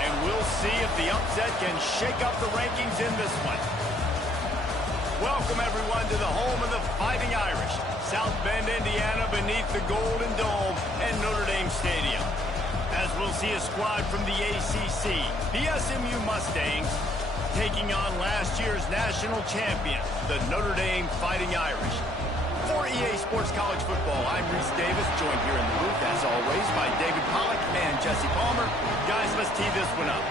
And we'll see if the upset can shake up the rankings in this one. Welcome, everyone, to the home of the Fighting Irish, South Bend, Indiana, beneath the Golden Dome and Notre Dame Stadium. As we'll see a squad from the ACC, the SMU Mustangs, taking on last year's national champion, the Notre Dame Fighting Irish. For EA Sports College Football, I'm Reese Davis, joined here in the booth, as always, by David Pollack and Jesse Palmer. Guys, let's tee this one up.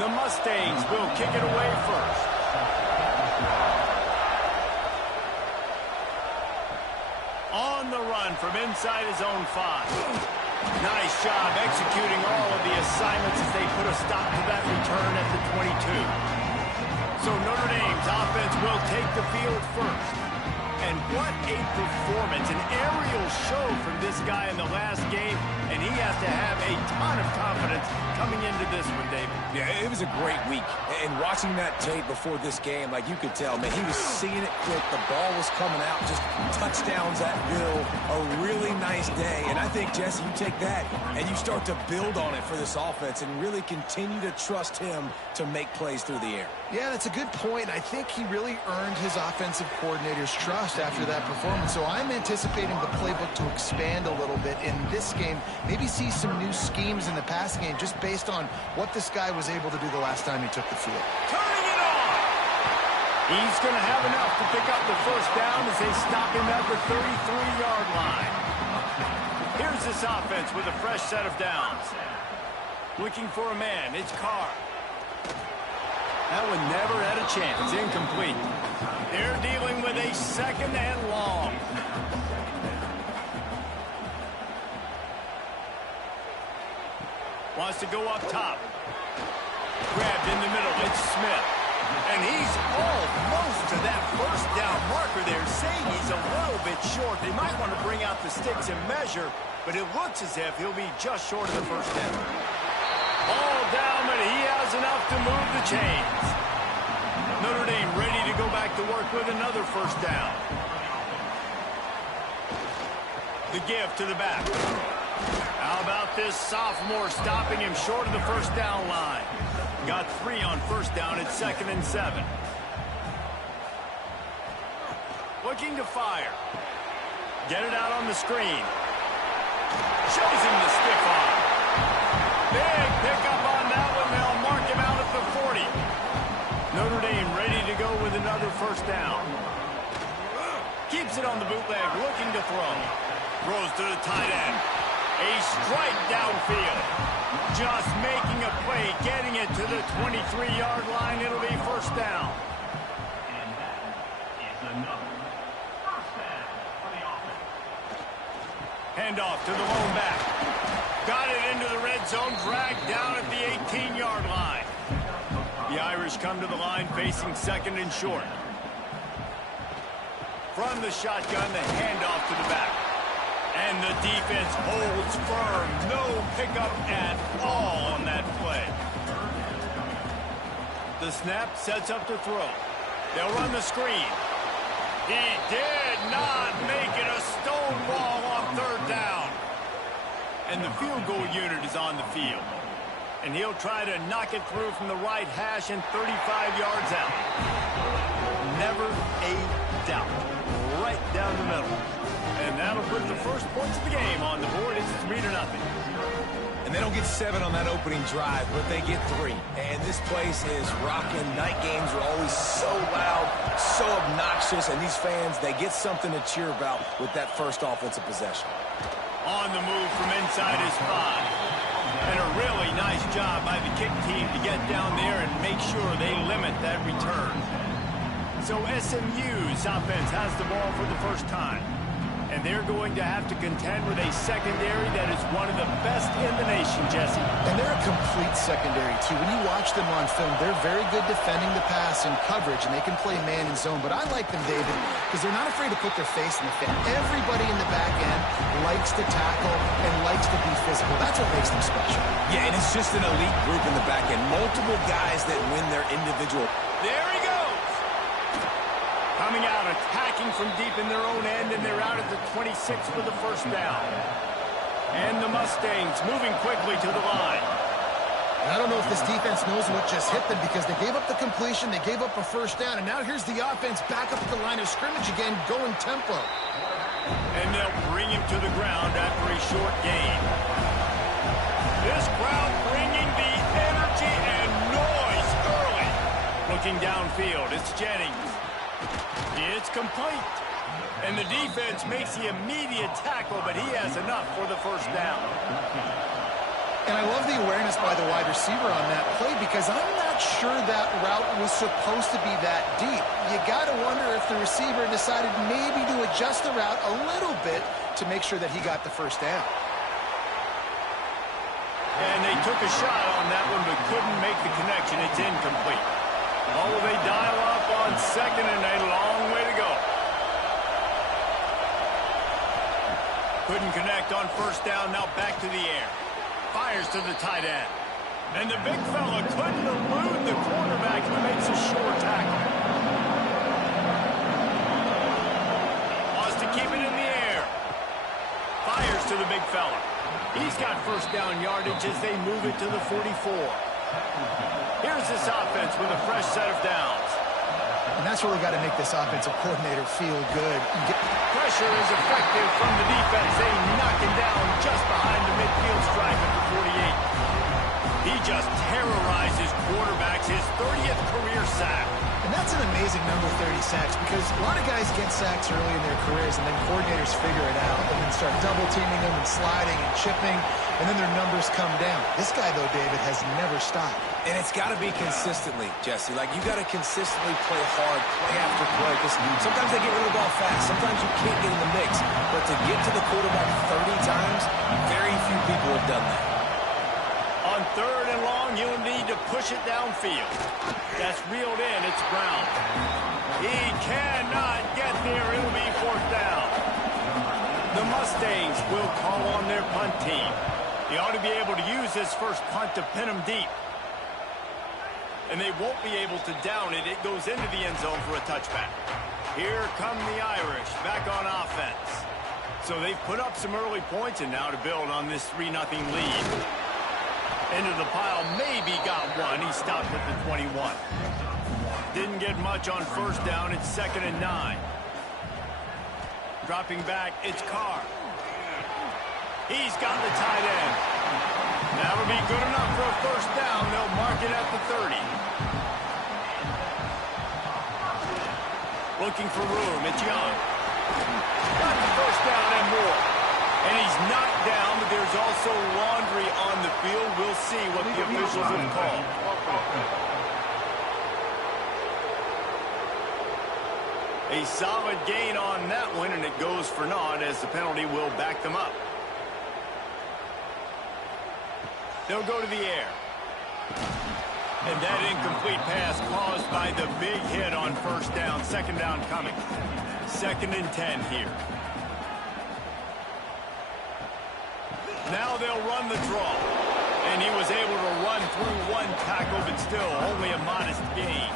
The Mustangs will kick it away first. On the run from inside his own 5. Nice job executing all of the assignments as they put a stop to that return at the 22. So Notre Dame's offense will take the field first. And what a performance, an aerial show from this guy in the last game, and he has to have a ton of confidence coming into this one, David. Yeah, it was a great week, and watching that tape before this game, like you could tell, man, he was seeing it quick, the ball was coming out, just touchdowns at will, a really nice day, and I think, Jesse, you take that, and you start to build on it for this offense and really continue to trust him to make plays through the air. Yeah, that's a good point. I think he really earned his offensive coordinator's trust after that performance. So I'm anticipating the playbook to expand a little bit in this game. Maybe see some new schemes in the passing game just based on what this guy was able to do the last time he took the field. Turning it on! He's going to have enough to pick up the first down as they stop him at the 33-yard line. Here's this offense with a fresh set of downs. Looking for a man. It's Carr. That one never had a chance. Incomplete. They're dealing with a second and long. Wants to go up top. Grabbed in the middle. It's Smith. And he's almost to that first down marker there, saying he's a little bit short. They might want to bring out the sticks and measure, but it looks as if he'll be just short of the first down. Ball down, but he has enough to move the chains. Notre Dame ready to go back to work with another first down. The give to the back. How about this sophomore stopping him short of the first down line? Got 3 on first down at 2nd and 7. Looking to fire. Get it out on the screen. Shows him the stiff arm. Big pickup on that one. They'll mark him out at the 40. Notre Dame ready to go with another first down. Keeps it on the bootleg, looking to throw. Throws to the tight end. A strike downfield. Just making a play, getting it to the 23-yard line. It'll be first down. And that is another first down for the offense. Handoff to the lone back. Got it into the red zone, dragged down at the 18-yard line. The Irish come to the line facing 2nd and short. From the shotgun, the handoff to the back. And the defense holds firm. No pickup at all on that play. The snap sets up to throw. They'll run the screen. He did not make it. A stonewall on 3rd down. And the field goal unit is on the field. And he'll try to knock it through from the right hash and 35 yards out. Never a doubt. Right down the middle. And that'll put the first points of the game on the board. It's 3-0. And they don't get 7 on that opening drive, but they get 3. And this place is rocking. Night games are always so loud, so obnoxious, and these fans, they get something to cheer about with that first offensive possession. On the move from inside his 5. And a really nice job by the kick team to get down there and make sure they limit that return. So SMU's offense has the ball for the first time. And they're going to have to contend with a secondary that is one of the best in the nation, Jesse. And they're a complete secondary, too. When you watch them on film, they're very good defending the pass and coverage, and they can play man and zone. But I like them, David, because they're not afraid to put their face in the fan. Everybody in the back end likes to tackle and likes to be physical. That's what makes them special. Yeah, and it's just an elite group in the back end. Multiple guys that win their individual. There he goes. Coming out, attacking from deep in their own end, and they're out at the 26 for the first down. And the Mustangs moving quickly to the line. And I don't know if this defense knows what just hit them because they gave up the completion, they gave up a first down, and now here's the offense back up at the line of scrimmage again, going tempo. And they'll bring him to the ground after a short gain. This crowd bringing the energy and noise early. Looking downfield, it's Jennings. It's complete. And the defense makes the immediate tackle, but he has enough for the first down. And I love the awareness by the wide receiver on that play because I'm not sure that route was supposed to be that deep. You got to wonder if the receiver decided maybe to adjust the route a little bit to make sure that he got the first down. And they took a shot on that one but couldn't make the connection. It's incomplete. Oh, they dial up on second and a long way to go. Couldn't connect on first down. Now back to the air. Fires to the tight end. And the big fella couldn't elude the quarterback who makes a sure tackle. Wants to keep it in the air. Fires to the big fella. He's got first down yardage as they move it to the 44. Here's this offense with a fresh set of downs. And that's really got to make this offensive coordinator feel good. Pressure is effective from the defense. They knock him down just behind the midfield stripe at the 48. He just terrorizes quarterbacks, his 30th career sack. And that's an amazing number, 30 sacks, because a lot of guys get sacks early in their careers, and then coordinators figure it out and then start double-teaming them and sliding and chipping, and then their numbers come down. This guy, though, David, has never stopped. And it's got to be consistently, Jesse. Like, you got to consistently play hard, play after play. Because sometimes they get rid of the ball fast. Sometimes you can't get in the mix. But to get to the quarterback 30 times, very few people have done that. On third and long, you'll need to push it downfield. That's reeled in. It's Brown. He cannot get there. It'll be fourth down. The Mustangs will call on their punt team. They ought to be able to use this first punt to pin them deep. And they won't be able to down it. It goes into the end zone for a touchback. Here come the Irish back on offense. So they've put up some early points and now to build on this 3-0 lead. Into the pile, maybe got one. He stopped at the 21. Didn't get much on first down. It's 2nd and 9. Dropping back, it's Carr. He's got the tight end. That'll be good enough for a first down. They'll mark it at the 30. Looking for room. It's Young. Got the first down and more. And he's knocked down, but there's also laundry on the field. We'll see what the officials have called. A solid gain on that one, and it goes for naught as the penalty will back them up. They'll go to the air. And that incomplete pass caused by the big hit on first down. Second down coming. 2nd and 10 here. Now they'll run the draw. And he was able to run through one tackle, but still only a modest gain.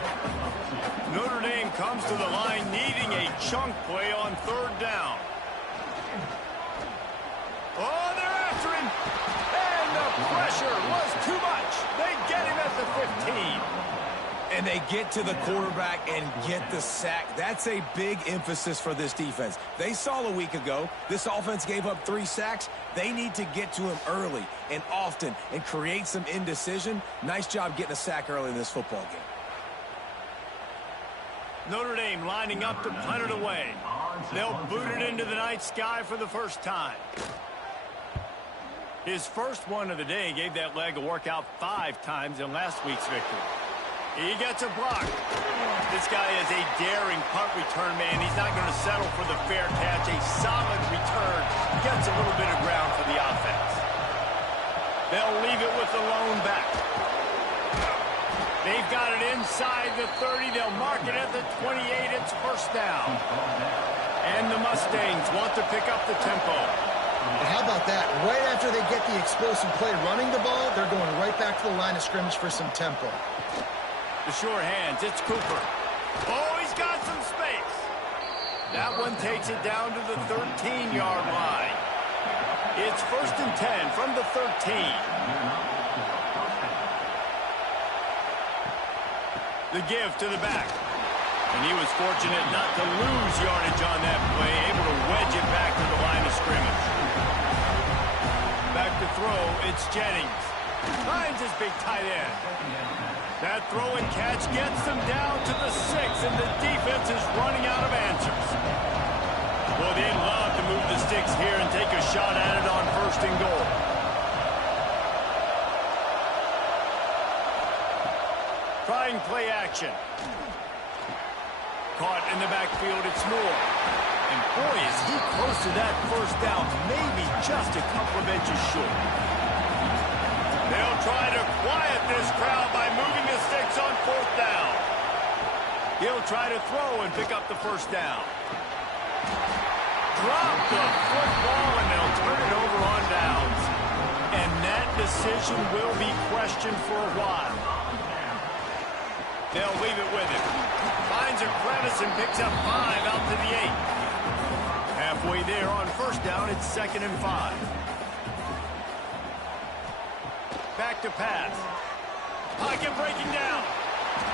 Notre Dame comes to the line needing a chunk play on third down. Oh, they're after him. And the pressure was too much. They get him at the 15. And they get to the quarterback and get the sack. That's a big emphasis for this defense. They saw a week ago, this offense gave up 3 sacks. They need to get to him early and often and create some indecision. Nice job getting a sack early in this football game. Notre Dame lining up to punt it away. They'll boot it into the night sky for the first time. His first one of the day gave that leg a workout 5 times in last week's victory. He gets a block. This guy is a daring punt return man. He's not going to settle for the fair catch. A solid return gets a little bit of ground for the offense. They'll leave it with the lone back. They've got it inside the 30. They'll mark it at the 28. It's first down. And the Mustangs want to pick up the tempo. And how about that? Right after they get the explosive play running the ball, they're going right back to the line of scrimmage for some tempo. The sure hands, it's Cooper. Oh, he's got some space. That one takes it down to the 13-yard line. It's first and 10 from the 13. The give to the back. And he was fortunate not to lose yardage on that play, able to wedge it back to the line of scrimmage. Back to throw, it's Jennings. Finds his big tight end. That throw and catch gets them down to the 6, and the defense is running out of answers. Well, they'd love to move the sticks here and take a shot at it on first and goal. Trying play action. Caught in the backfield, it's Moore. And boy, is he close to that first down, maybe just a couple of inches short. They'll try to quiet this crowd by moving the sticks on fourth down. He'll try to throw and pick up the first down. Drop the football, and they'll turn it over on downs. And that decision will be questioned for a while. They'll leave it with him. Finds a crevice and picks up 5 out to the 8. Halfway there on first down, it's 2nd and 5. Back to pass. Pocket breaking down.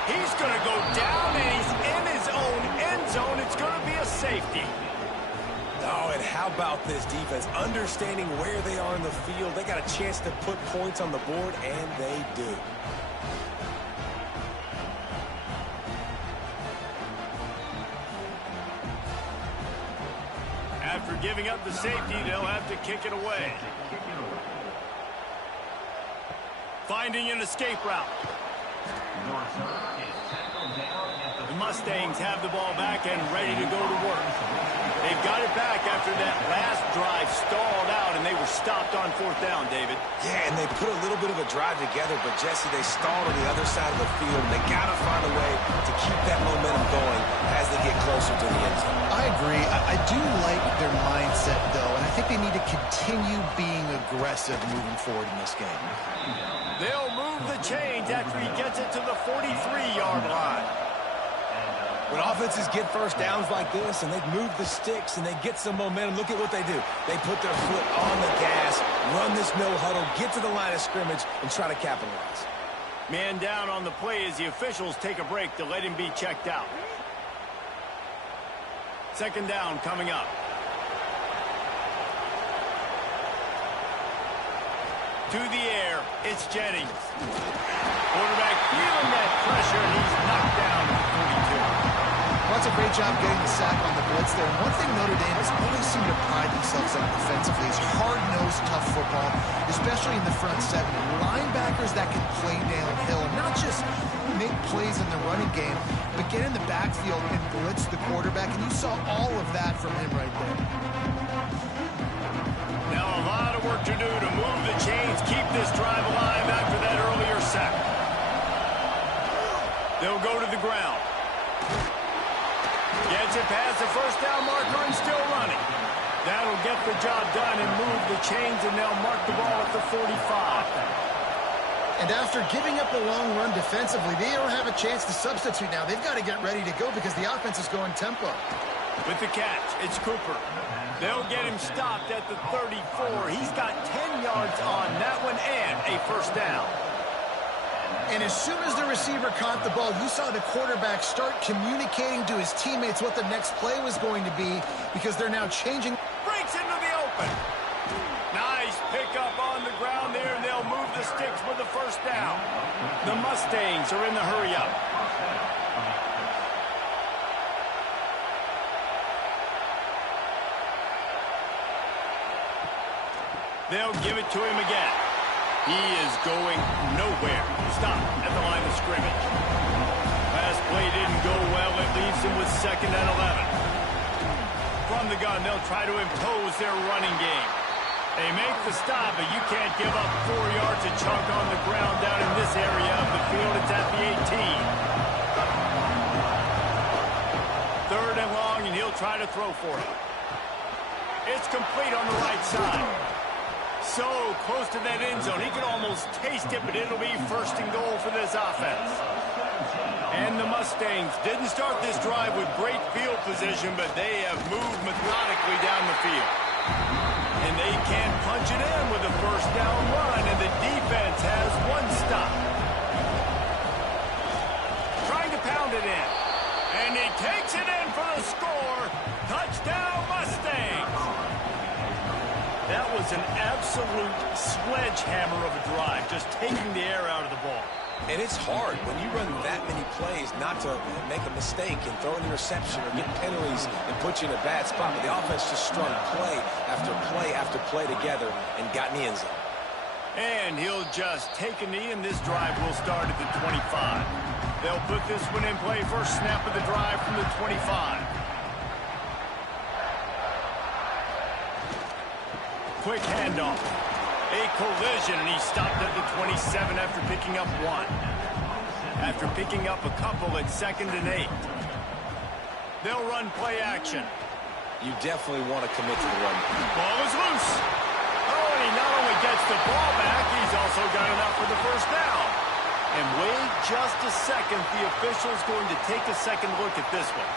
He's going to go down, and he's in his own end zone. It's going to be a safety. Oh, and how about this defense? Understanding where they are in the field. They got a chance to put points on the board, and they do. After giving up the safety, they'll have to kick it away. Finding an escape route. The Mustangs have the ball back and ready to go to work. They've got it back after that last drive stalled out, and they were stopped on fourth down, David. Yeah, and they put a little bit of a drive together, but Jesse, they stalled on the other side of the field. They got to find a way to keep that momentum going as they get closer to the end zone. I agree. I do like their mindset, though, and I think they need to continue being aggressive moving forward in this game. They'll move the chains after he gets it to the 43-yard line. When offenses get first downs like this and they move the sticks and they get some momentum, look at what they do. They put their foot on the gas, run this no huddle, get to the line of scrimmage, and try to capitalize. Man down on the play as the officials take a break to let him be checked out. 2nd down coming up. To the air, it's Jennings. Quarterback feeling that pressure, and he's knocked down at the 42. Well, that's a great job getting the sack on the blitz there. And one thing Notre Dame has always seemed to pride themselves on defensively is hard-nosed, tough football, especially in the front 7. Linebackers that can play downhill, and not just make plays in the running game, but get in the backfield and blitz the quarterback. And you saw all of that from him right there. Now a lot of work to do to move the chains, keep this drive alive after that earlier sack. They'll go to the ground. Gets it past the first down marker and still running. That'll get the job done and move the chains, and they'll mark the ball at the 45. And after giving up a long run defensively, they don't have a chance to substitute now. They've got to get ready to go because the offense is going tempo. With the catch, it's Cooper. They'll get him stopped at the 34. He's got 10 yards on that one and a first down. And as soon as the receiver caught the ball, you saw the quarterback start communicating to his teammates what the next play was going to be because they're now changing. Breaks into the open. Nice pickup on the ground there, and they'll move the sticks with the first down. The Mustangs are in the hurry-up. They'll give it to him again. He is going nowhere. Stop at the line of scrimmage. leaves them with 2nd and 11. From the gun, they'll try to impose their running game. They make the stop, but you can't give up 4 yards a chunk on the ground down in this area of the field. It's at the 18. 3rd and long, and he'll try to throw for it. It's complete on the right side. So close to that end zone. He can almost taste it, but it'll be 1st and goal for this offense. And the Mustangs didn't start this drive with great field position, but they have moved methodically down the field. And they can't punch it in with a 1st down run, and the defense has 1 stop. Trying to pound it in. And he takes it in for the score. Touchdown, Mustangs. That was an absolute sledgehammer of a drive, just taking the air out of the ball. And it's hard when you run that many plays not to make a mistake and throw an interception or get penalties and put you in a bad spot. But the offense just strung play after play after play together and got in the end zone. And he'll just take a knee, and this drive will start at the 25. They'll put this one in play. First snap of the drive from the 25. Quick handoff. A collision, and he stopped at the 27 after picking up 1. After picking up a couple at 2nd and 8. They'll run play action. You definitely want to commit to the run. Ball is loose. Oh, and he not only gets the ball back, he's also got enough for the 1st down. And wait just a second. The official's going to take a second look at this one.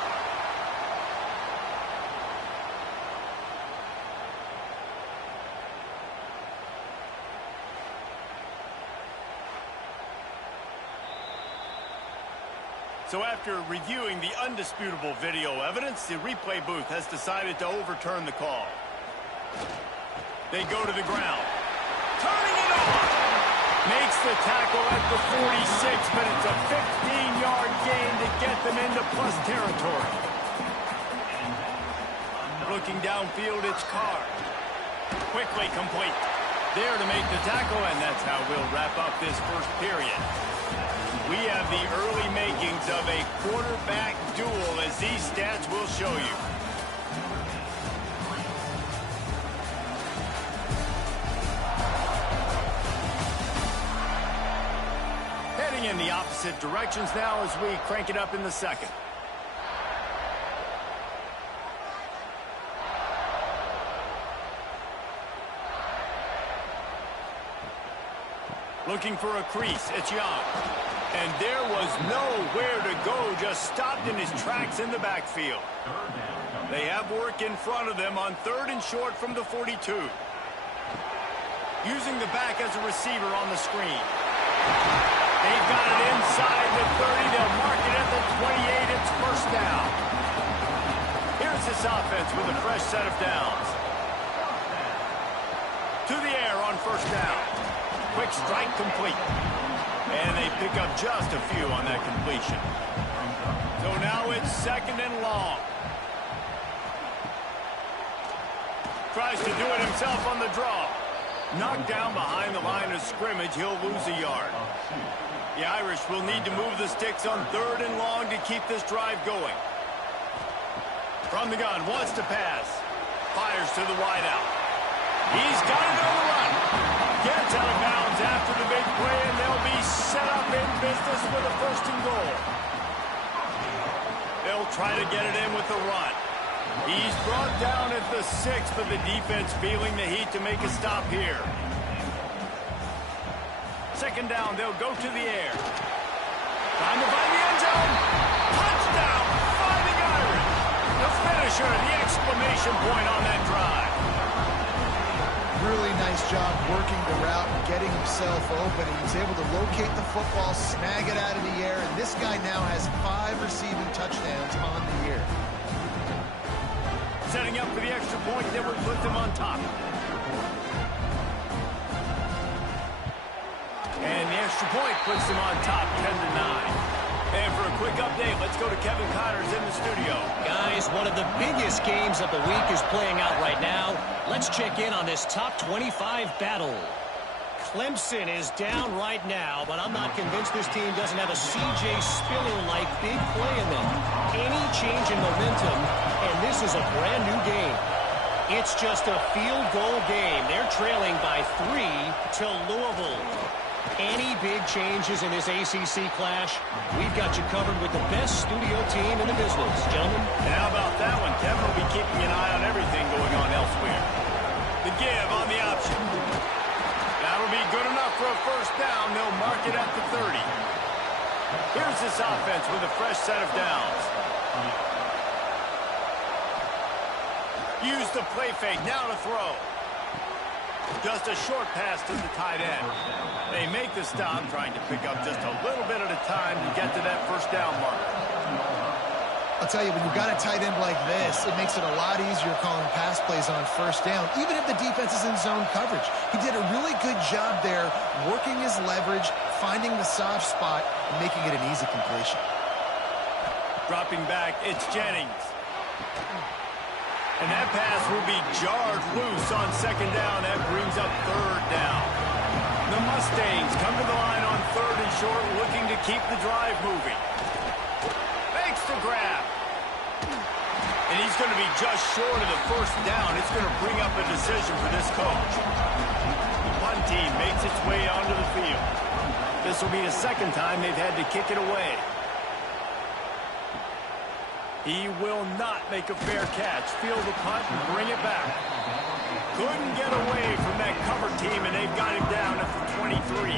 So after reviewing the undisputable video evidence, the replay booth has decided to overturn the call. They go to the ground. Turning it on! Makes the tackle at the 46, but it's a 15-yard gain to get them into plus territory. Looking downfield, it's Carr. Quickly complete. There to make the tackle, and that's how we'll wrap up this 1st period. We have the early makings of a quarterback duel, as these stats will show you. Heading in the opposite directions now as we crank it up in the 2nd. Looking for a crease, it's Young. And there was nowhere to go, just stopped in his tracks in the backfield. They have work in front of them on 3rd and short from the 42. Using the back as a receiver on the screen. They've got it inside the 30. They'll mark it at the 28. It's 1st down. Here's this offense with a fresh set of downs. To the air on 1st down. Quick strike complete. And they pick up just a few on that completion. So now it's 2nd and long. Tries to do it himself on the draw. Knocked down behind the line of scrimmage, he'll lose a yard. The Irish will need to move the sticks on 3rd and long to keep this drive going. From the gun, wants to pass. Fires to the wideout. He's got it on the run. Gets out of bounds after the big play, and they'll be set up in business with a 1st and goal. They'll try to get it in with the run. He's brought down at the 6, but the defense feeling the heat to make a stop here. 2nd down, they'll go to the air. Time to find the end zone. Touchdown, Fighting Irish. The finisher, the exclamation point on that drive. Really nice job working the route and getting himself open. He was able to locate the football, snag it out of the air, and this guy now has 5 receiving touchdowns on the year. Setting up for the extra point that would put them on top. And the extra point puts them on top, 10-9. And for a quick update, let's go to Kevin Connors in the studio. Guys, one of the biggest games of the week is playing out right now. Let's check in on this top 25 battle. Clemson is down right now, but I'm not convinced this team doesn't have a C.J. Spiller-like big play in them. Any change in momentum, and this is a brand new game. It's just a field goal game. They're trailing by 3 to Louisville. Any big changes in this ACC clash, we've got you covered with the best studio team in the business, gentlemen. And how about that one? Kevin will be keeping an eye on everything going on elsewhere. The give on the option. That'll be good enough for a first down. They'll mark it at the 30. Here's this offense with a fresh set of downs. Use the play fake, now to throw. Just a short pass to the tight end. They make the stop, trying to pick up just a little bit at a time to get to that first down marker. I'll tell you, when you've got a tight end like this, it makes it a lot easier calling pass plays on first down, even if the defense is in zone coverage. He did a really good job there, working his leverage, finding the soft spot, and making it an easy completion. Dropping back, it's Jennings. And that pass will be jarred loose on second down. That brings up third down. The Mustangs come to the line on third and short, looking to keep the drive moving. Makes the grab. And he's going to be just short of the first down. It's going to bring up a decision for this coach. The punt team makes its way onto the field. This will be the second time they've had to kick it away. He will not make a fair catch. Field the punt and bring it back. Couldn't get away from that cover team, and they've got him down at the 23.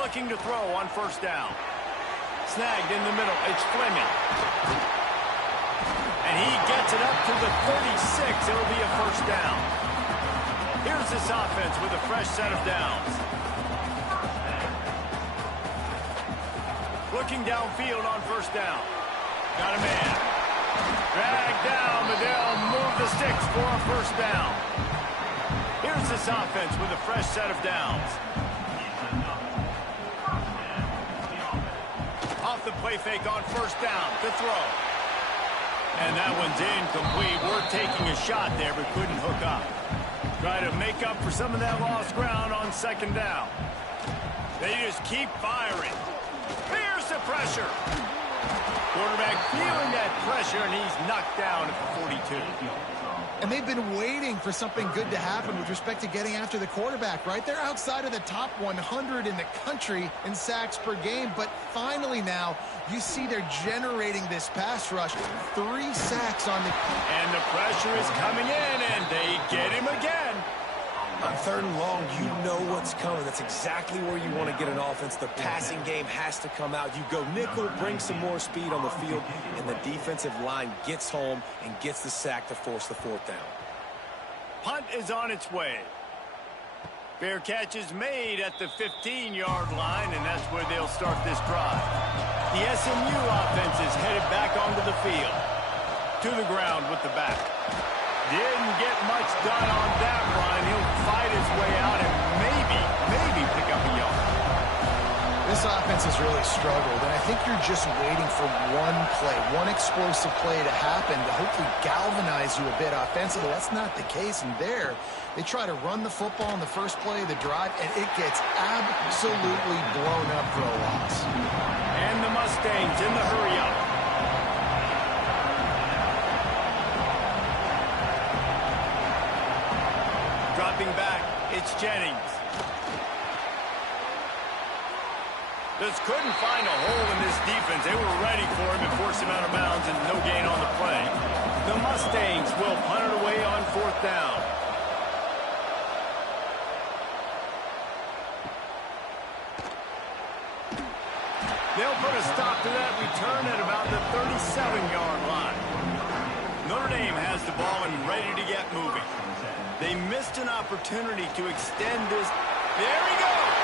Looking to throw on first down. Snagged in the middle. It's Fleming. And he gets it up to the 36. It'll be a first down. Here's this offense with a fresh set of downs. Looking downfield on first down. Got a man. Dragged down, but they'll move the sticks for a first down. Here's this offense with a fresh set of downs. Off the play fake on first down to throw. And that one's incomplete. We're taking a shot there, but couldn't hook up. Try to make up for some of that lost ground on second down. They just keep firing. Here's the pressure. Quarterback feeling that pressure, and he's knocked down at the 42. And they've been waiting for something good to happen with respect to getting after the quarterback, right? They're outside of the top 100 in the country in sacks per game, but finally now you see they're generating this pass rush. 3 sacks on the... And the pressure is coming in, and they get him again. On third and long, you know what's coming. That's exactly where you want to get an offense. The passing game has to come out. You go nickel, bring some more speed on the field, and the defensive line gets home and gets the sack to force the fourth down. Punt is on its way. Fair catch is made at the 15-yard line, and that's where they'll start this drive. The SMU offense is headed back onto the field. To the ground with the back. Didn't get much done on that run. He'll fight his way out and maybe pick up a yard. This offense has really struggled, and I think you're just waiting for one play, one explosive play to happen to hopefully galvanize you a bit offensively. That's not the case, and there they try to run the football in the first play of the drive, and it gets absolutely blown up for a loss. And the Mustangs in the hurry-up. Dropping back, it's Jennings. Just couldn't find a hole in this defense. They were ready for him and forced him out of bounds, and no gain on the play. The Mustangs will punt it away on fourth down. They'll put a stop to that return at about the 37-yard line. Notre Dame has the ball and ready to get moving. They missed an opportunity to extend this. There he goes.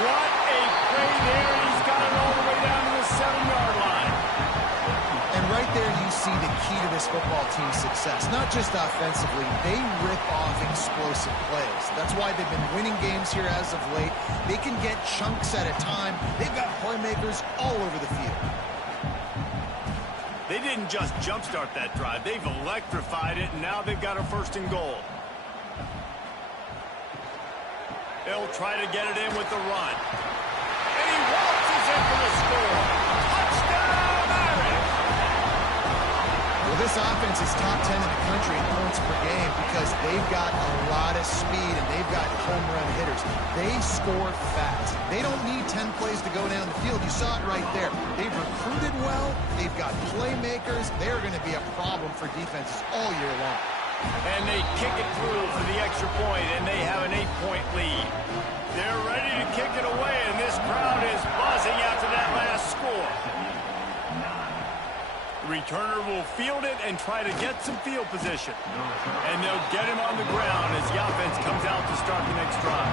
What a play there. He's got it all the way down to the 7-yard line. And right there you see the key to this football team's success. Not just offensively, they rip off explosive plays. That's why they've been winning games here as of late. They can get chunks at a time. They've got playmakers all over the field. They didn't just jumpstart that drive. They've electrified it, and now they've got a 1st and goal. They'll try to get it in with the run. And he waltzes in for the score. Touchdown, Irish! Well, this offense is top 10 in the country in points per game because they've got a lot of speed and they've got home run hitters. They score fast. They don't need 10 plays to go down the field. You saw it right there. They've recruited well. They've got playmakers. They're going to be a problem for defenses all year long. And they kick it through for the extra point, and they have an 8-point lead. They're ready to kick it away, and this crowd is buzzing after that last score. The returner will field it and try to get some field position. And they'll get him on the ground as the offense comes out to start the next drive.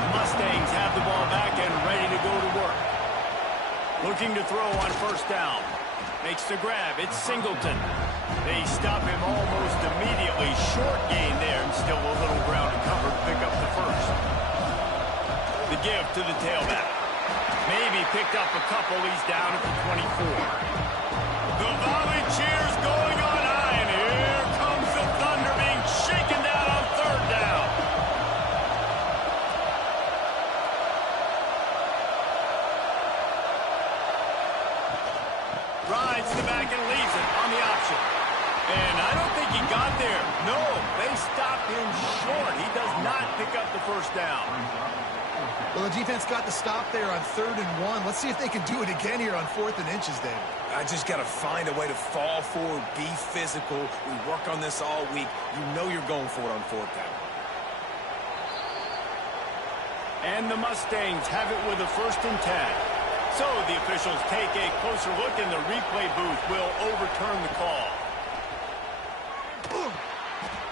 The Mustangs have the ball back and ready to go to work. Looking to throw on 1st down. Makes the grab. It's Singleton. They stop him almost immediately. Short gain there, and still a little ground to cover to pick up the 1st. The give to the tailback. Maybe picked up a couple. He's down at the 24. The Valley cheers going on high, and here comes the Thunder being shaken down on 3rd down. Rides the back and leaves it on the option. And I don't think he got there. No, they stopped him short. He does not pick up the 1st down. Well, the defense got the stop there on 3rd and 1. Let's see if they can do it again here on 4th and inches, David. I just got to find a way to fall forward, be physical. We work on this all week. You know you're going for it on 4th down. And the Mustangs have it with a 1st and 10. So the officials take a closer look, and the replay booth will overturn the call.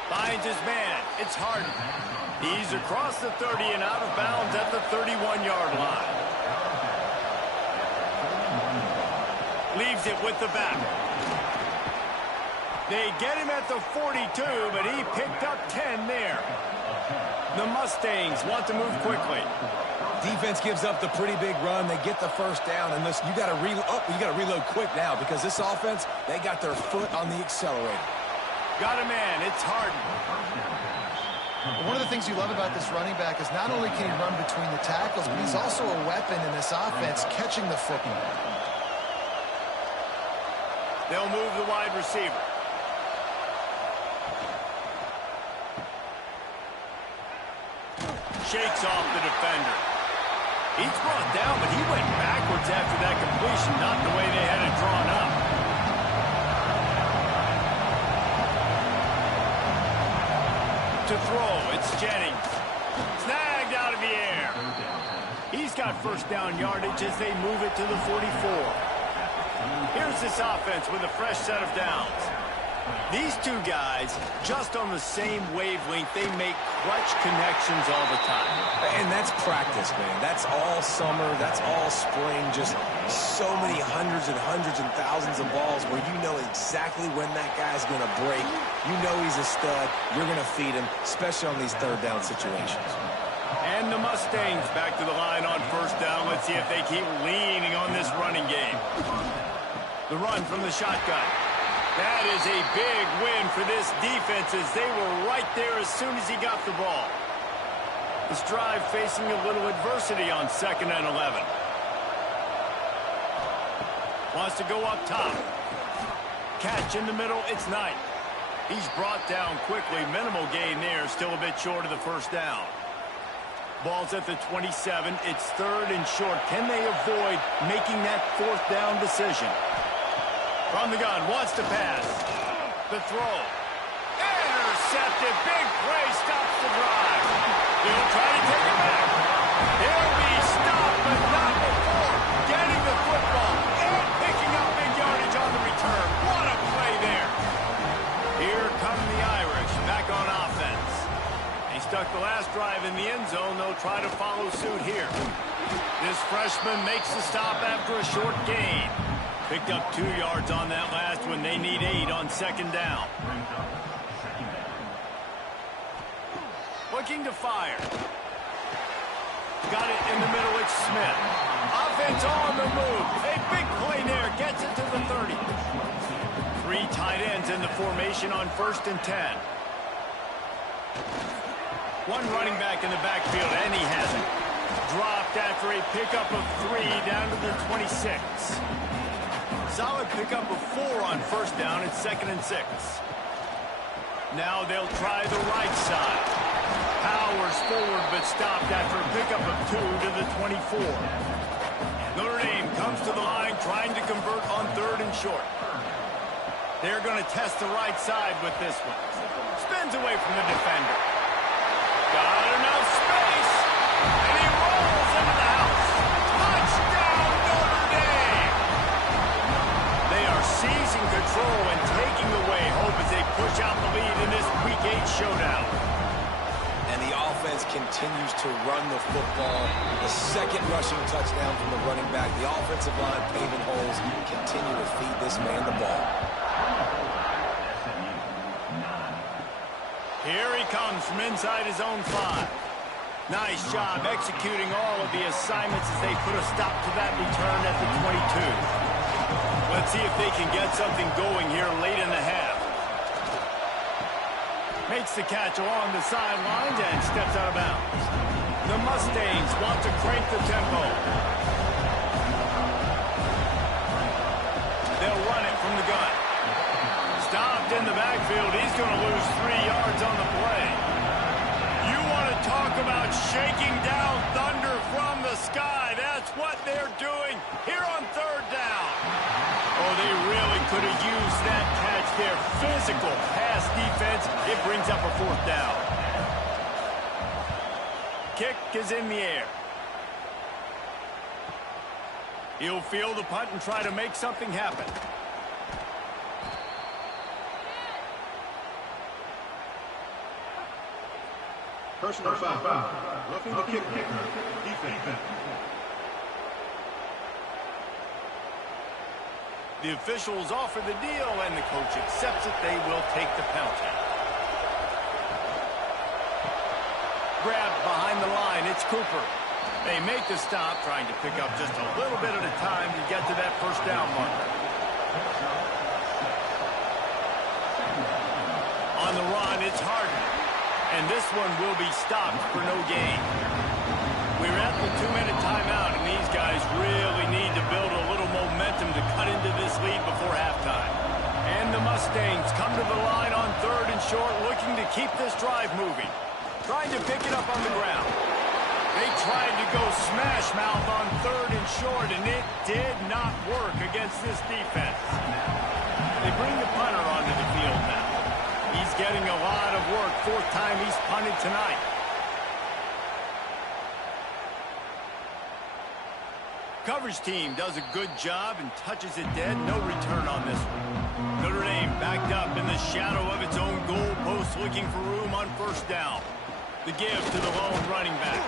Finds his man. It's Harden. He's across the 30 and out of bounds at the 31-yard line. Leaves it with the back. They get him at the 42, but he picked up 10 there. The Mustangs want to move quickly. Defense gives up the pretty big run. They get the 1st down, and listen, you got to reload quick now because this offense, they got their foot on the accelerator. Got a man. It's Harden. One of the things you love about this running back is not only can he run between the tackles, but he's also a weapon in this offense catching the football. They'll move the wide receiver. Shakes off the defender. He's brought down, but he went backwards after that completion, not the way they had it drawn up. To throw, it's Jennings. Snagged out of the air. He's got 1st down yardage as they move it to the 44. Here's this offense with a fresh set of downs. These two guys, just on the same wavelength, they make clutch connections all the time. And that's practice, man. That's all summer. That's all spring. Just so many hundreds and thousands of balls where you know exactly when that guy's going to break. You know he's a stud. You're going to feed him, especially on these 3rd down situations. And the Mustangs back to the line on 1st down. Let's see if they keep leaning on this running game. The run from the shotgun. That is a big win for this defense as they were right there as soon as he got the ball. This drive facing a little adversity on 2nd and 11. Wants to go up top. Catch in the middle, it's Knight. He's brought down quickly. Minimal gain there, still a bit short of the 1st down. Ball's at the 27. It's 3rd and short. Can they avoid making that 4th down decision? From the gun, wants to pass. The throw. Intercepted. Big play stops the drive. They'll try to take it back. He'll be stopped, but not before getting the football and picking up big yardage on the return. What a play there. Here come the Irish back on offense. They stuck the last drive in the end zone. They'll try to follow suit here. This freshman makes the stop after a short gain. Picked up 2 yards on that last one. They need 8 on 2nd down. Looking to fire. Got it in the middle. It's Smith. Offense on the move. A big play there. Gets it to the 30. Three tight ends in the formation on 1st and 10. One running back in the backfield, and he has it. Dropped after a pickup of 3 down to the 26. Solid pickup of 4 on 1st down and 2nd and 6. Now they'll try the right side. Powers forward, but stopped after a pickup of 2 to the 24. Notre Dame comes to the line trying to convert on 3rd and short. They're going to test the right side with this one. Spins away from the defender. Got enough space. And he rolls into the house. Touchdown, Notre Dame. They are seizing control and taking away hope as they push out the lead in this Week 8 showdown. And the offense continues to run the football. The second rushing touchdown from the running back. The offensive line paving holes. Continue to feed this man the ball. Here he comes from inside his own 5. Nice job executing all of the assignments as they put a stop to that return at the 22. Let's see if they can get something going here late in the half. Makes the catch along the sidelines and steps out of bounds. The Mustangs want to crank the tempo. They'll run it from the gun. Stopped in the backfield. He's going to lose 3 yards on the play. You want to talk about shaking down thunder from the sky. That's what they're doing here on 3rd down. Oh, they really could have used that catch there. Physical pass defense. It brings up a 4th down. Kick is in the air. He'll field the punt and try to make something happen. Personal foul. Roughing the kicker. Defense. The officials offer the deal, and the coach accepts it. They will take the penalty. Grabbed behind the line. It's Cooper. They make the stop, trying to pick up just a little bit at a time to get to that 1st down marker. On the run, it's Harden. And this one will be stopped for no gain. We're at the 2-minute timeout, and these guys really need to build a little momentum to cut into this lead before halftime. And the Mustangs come to the line on 3rd and short, looking to keep this drive moving. Trying to pick it up on the ground. They tried to go smash mouth on 3rd and short, and it did not work against this defense. They bring the punter onto the field now. He's getting a lot of work. 4th time he's punted tonight. Coverage team does a good job and touches it dead. No return on this one. Notre Dame backed up in the shadow of its own goal post, looking for room on 1st down. The give to the lone running back.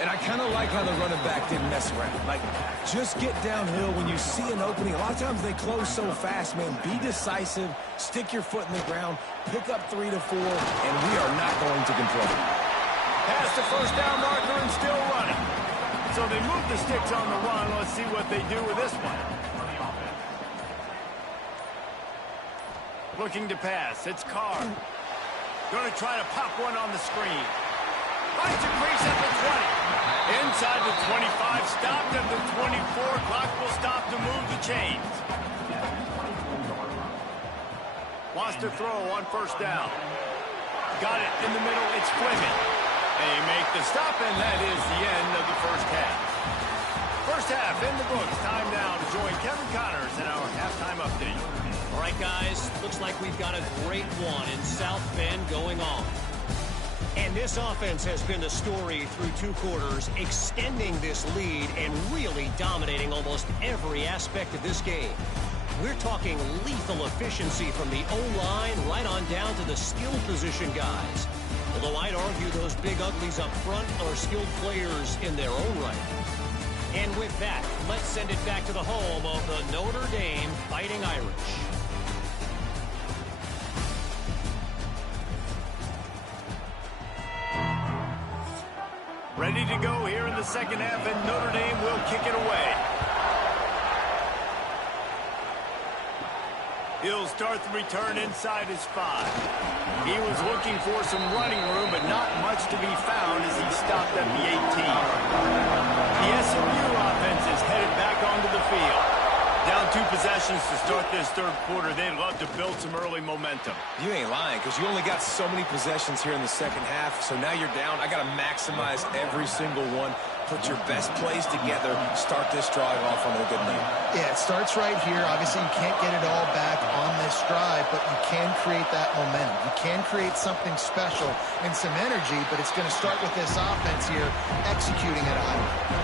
And I kind of like how the running back didn't mess around. Like, just get downhill when you see an opening. A lot of times they close so fast, man. Be decisive, stick your foot in the ground, pick up 3 to 4, and we are not going to control it. Past the 1st down marker and still running. So they move the sticks on the run. Let's see what they do with this one. Looking to pass. It's Carr. Going to try to pop one on the screen. Finds a crease at the 20. Inside the 25. Stopped at the 24. Clock will stop to move the chains. Wants to throw on 1st down. Got it in the middle. It's Fleming. They make the stop, and that is the end of the 1st half. 1st half in the books. Time now to join Kevin Connors in our halftime update. All right, guys, looks like we've got a great one in South Bend going on. And this offense has been the story through 2 quarters, extending this lead and really dominating almost every aspect of this game. We're talking lethal efficiency from the O-line right on down to the skill position guys. Although I'd argue those big uglies up front are skilled players in their own right. And with that, let's send it back to the home of the Notre Dame Fighting Irish. Ready to go here in the 2nd half, and Notre Dame will kick it away. He'll start the return inside his 5. He was looking for some running room, but not much to be found as he stopped at the 18. The SMU offense is headed back onto the field. Down 2 possessions to start this third quarter. They'd love to build some early momentum. You ain't lying, because you only got so many possessions here in the second half, so now you're down. I got to maximize every single one. Put your best plays together. Start this drive off on a good note. Yeah, it starts right here. Obviously, you can't get it all back on this drive, but you can create that momentum. You can create something special and some energy, but it's going to start with this offense here executing at a high level.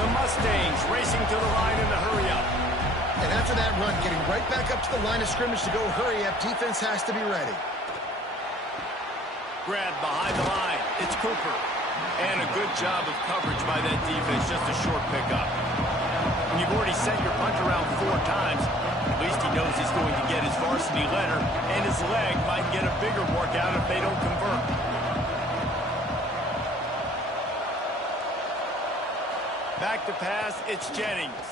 The Mustangs racing to the line in the hurry-up. And after that run, getting right back up to the line of scrimmage to go hurry up, defense has to be ready. Grab behind the line. It's Cooper. And a good job of coverage by that defense, just a short pickup. When you've already sent your punt around 4 times, at least he knows he's going to get his varsity letter, and his leg might get a bigger workout if they don't convert. Back to pass, it's Jennings.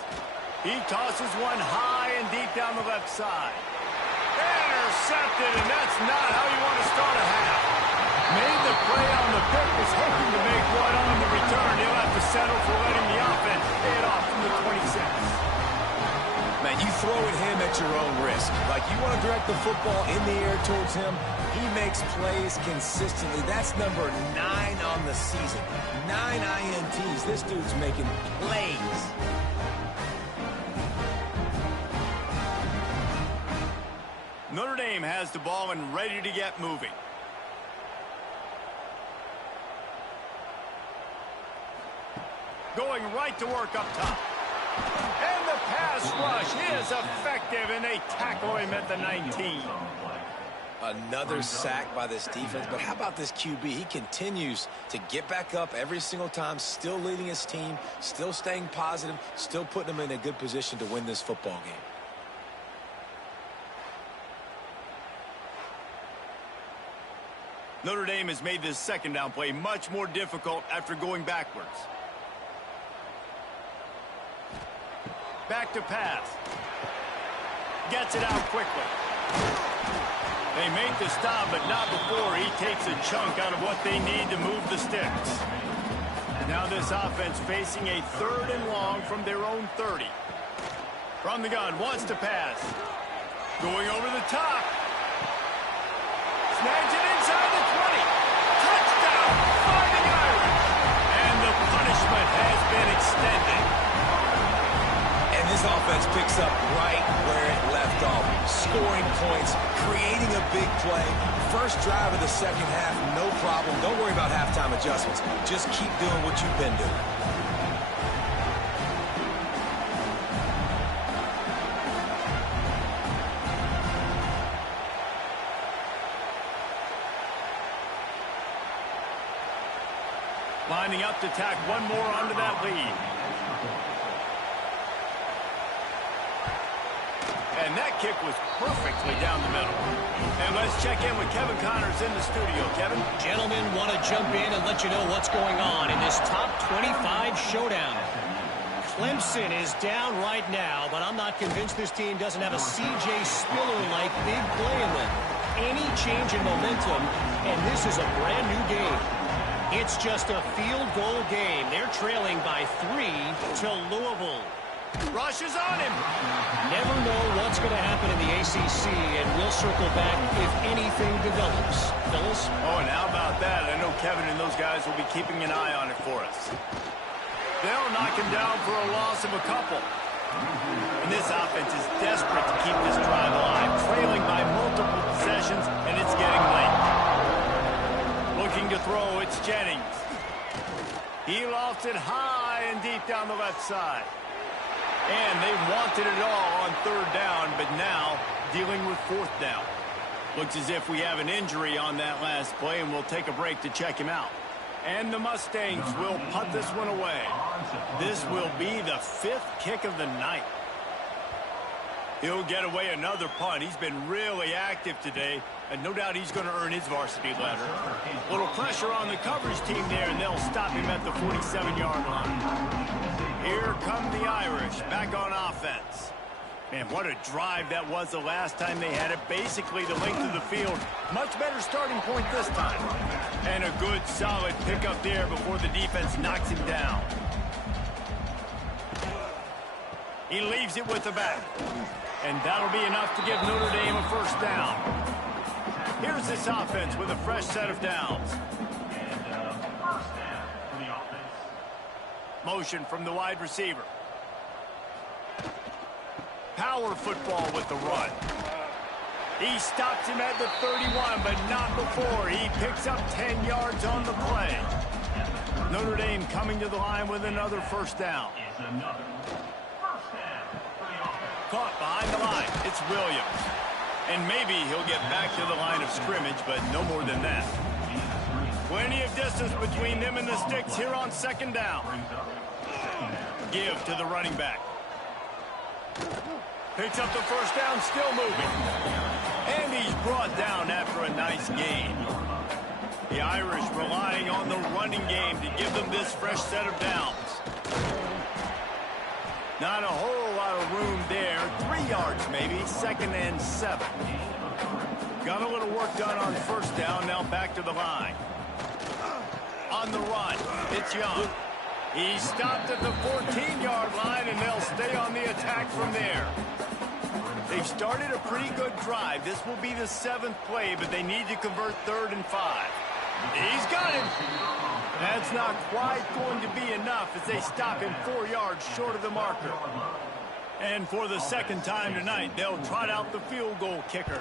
He tosses one high and deep down the left side. Intercepted, and that's not how you want to start a half. Made the play on the pick, was hoping to make one on the return. He'll have to settle for letting the offense pay it off from the 26. Man, you throw at him at your own risk. Like, you want to direct the football in the air towards him. He makes plays consistently. That's number 9 on the season. 9 INTs. This dude's making plays. Notre Dame has the ball and ready to get moving. Going right to work up top. And the pass rush is effective, and they tackle him at the 19. Another sack by this defense, but how about this QB? He continues to get back up every single time, still leading his team, still staying positive, still putting them in a good position to win this football game. Notre Dame has made this second down play much more difficult after going backwards. Back to pass. Gets it out quickly. They make the stop, but not before he takes a chunk out of what they need to move the sticks. Now this offense facing a 3rd and long from their own 30. From the gun, wants to pass. Going over the top. Snags it inside the 20. Touchdown, Fighting Irish. And the punishment has been extended. And this offense picks up right where it left off. Scoring points, creating a big play. First drive of the second half, no problem. Don't worry about halftime adjustments. Just keep doing what you've been doing. Lining up to tack one more onto that lead. And that kick was perfectly down the middle. And let's check in with Kevin Connors in the studio. Kevin? Gentlemen, want to jump in and let you know what's going on in this top 25 showdown. Clemson is down right now, but I'm not convinced this team doesn't have a C.J. Spiller-like big play in them. Any change in momentum, and this is a brand new game. It's just a field goal game. They're trailing by 3 to Louisville. Rush is on him. Never know what's going to happen in the ACC, and we'll circle back if anything develops. Phyllis? Oh, and how about that? I know Kevin and those guys will be keeping an eye on it for us. They'll knock him down for a loss of a couple. And this offense is desperate to keep this drive alive, trailing by multiple possessions, and it's getting late. Looking to throw, it's Jennings. He lofts it high and deep down the left side. And they wanted it all on 3rd down, but now dealing with 4th down. Looks as if we have an injury on that last play, and we'll take a break to check him out. And the Mustangs will punt this one away. This will be the 5th kick of the night. He'll get away another punt. He's been really active today, and no doubt he's going to earn his varsity letter. A little pressure on the coverage team there, and they'll stop him at the 47-yard line. Here come the Irish back on offense. Man, what a drive that was the last time they had it. Basically the length of the field. Much better starting point this time. And a good, solid pickup there before the defense knocks him down. He leaves it with the back. And that'll be enough to give Notre Dame a first down. Here's this offense with a fresh set of downs. First down for the offense. Motion from the wide receiver. Power football with the run. He stops him at the 31, but not before. He picks up 10 yards on the play. Notre Dame coming to the line with another first down. It's another first down for the offense. Caught behind the line. It's Williams. And maybe he'll get back to the line of scrimmage, but no more than that. Plenty of distance between them and the sticks here on second down. Give to the running back. Picks up the first down, still moving. And he's brought down after a nice gain. The Irish relying on the running game to give them this fresh set of downs. Not a whole lot of room there. 3 yards maybe, 2nd and 7. Got a little work done on first down, now back to the line. On the run, it's Young. He stopped at the 14-yard line, and they'll stay on the attack from there. They've started a pretty good drive. This will be the 7th play, but they need to convert 3rd and 5. He's got him. That's not quite going to be enough as they stop him 4 yards short of the marker. And for the second time tonight, they'll trot out the field goal kicker.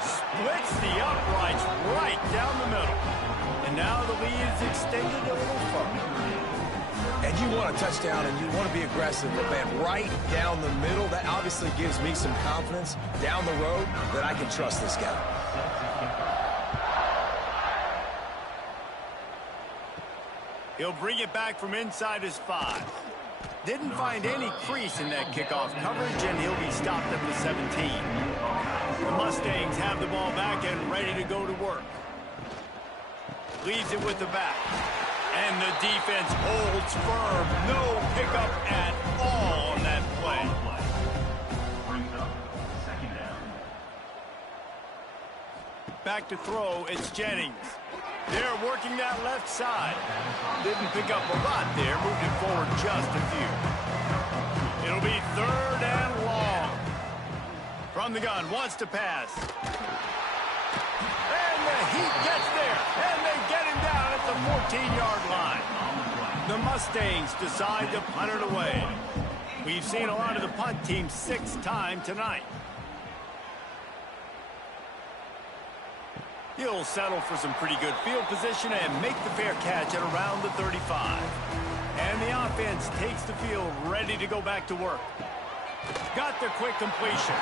Splits the uprights right down the middle. And now the lead is extended a little further. And you want a touchdown and you want to be aggressive, but man, right down the middle, that obviously gives me some confidence down the road that I can trust this guy. He'll bring it back from inside his 5. Didn't find any crease in that kickoff coverage, and he'll be stopped at the 17. The Mustangs have the ball back and ready to go to work. Leaves it with the back. And the defense holds firm. No pickup at all on that play. Brings up second down. Back to throw, it's Jennings. They're working that left side. Didn't pick up a lot there. Moved it forward just a few. It'll be 3rd and long. From the gun, wants to pass. And the Heat gets there. And they get him down at the 14-yard line. The Mustangs decide to punt it away. We've seen a lot of the punt team 6 times tonight. He'll settle for some pretty good field position and make the fair catch at around the 35. And the offense takes the field ready to go back to work. Got the quick completion.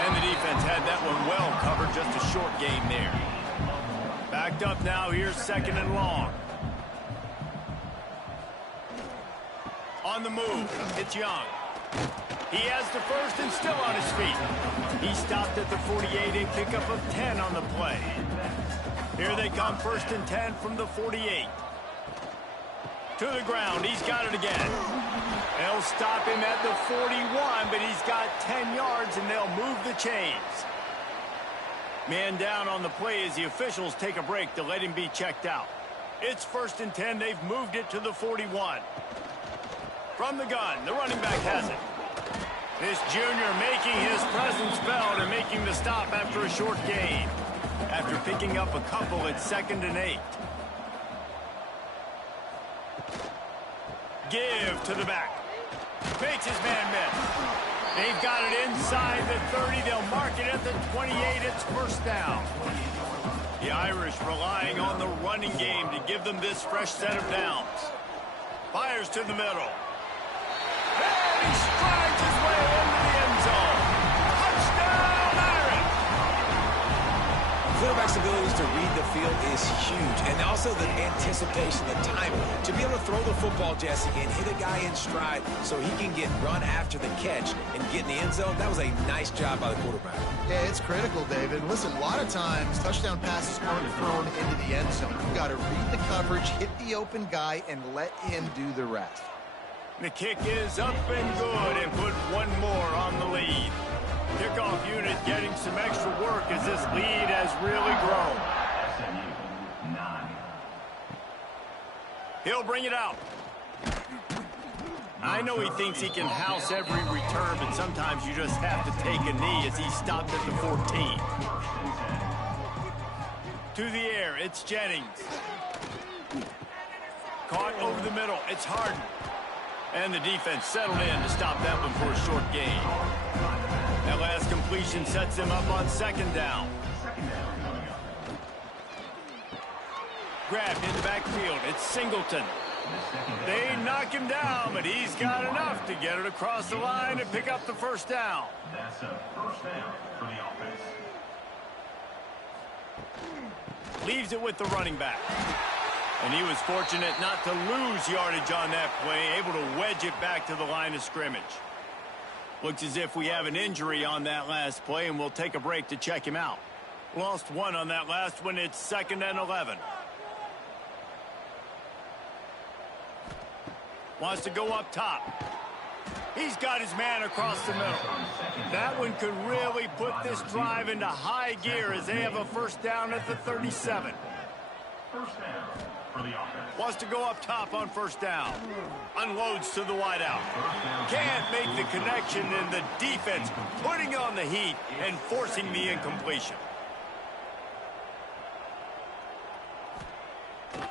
And the defense had that one well covered, just a short gain there. Backed up now, here's 2nd and long. On the move, it's Young. He has the first and still on his feet. He stopped at the 48, a pickup of 10 on the play. Here they come, 1st and 10 from the 48. To the ground, he's got it again. They'll stop him at the 41, but he's got 10 yards, and they'll move the chains. Man down on the play as the officials take a break to let him be checked out. It's 1st and 10. They've moved it to the 41. From the gun, the running back has it. This junior making his presence felt and making the stop after a short gain. After picking up a couple at 2nd and 8. Give to the back. Makes his man miss. They've got it inside the 30. They'll mark it at the 28. It's first down. The Irish relying on the running game to give them this fresh set of downs. Fires to the middle. And he strides his way into the end zone. Touchdown, Irish! Quarterback's abilities to read the field is huge, and also the anticipation, the timing. To be able to throw the football, Jesse, and hit a guy in stride so he can get run after the catch and get in the end zone, that was a nice job by the quarterback. Yeah, it's critical, David. Listen, a lot of times, touchdown passes aren't thrown into the end zone. You've got to read the coverage, hit the open guy, and let him do the rest. The kick is up and good and put one more on the lead. Kickoff unit getting some extra work as this lead has really grown. He'll bring it out. I know he thinks he can house every return, but sometimes you just have to take a knee as he stopped at the 14. To the air, it's Jennings. Caught over the middle, it's Harden. And the defense settled in to stop that one for a short gain. That last completion sets him up on second down. Grabbed in the backfield, it's Singleton. They knock him down, but he's got enough to get it across the line and pick up the first down. That's a first down for the offense. Leaves it with the running back. And he was fortunate not to lose yardage on that play, able to wedge it back to the line of scrimmage. Looks as if we have an injury on that last play, and we'll take a break to check him out. Lost one on that last one. It's 2nd and 11. Wants to go up top. He's got his man across the middle. That one could really put this drive into high gear as they have a first down at the 37. First down for the offense. Wants to go up top on first down. Unloads to the wideout. Can't make the connection, and the defense putting on the heat and forcing the incompletion.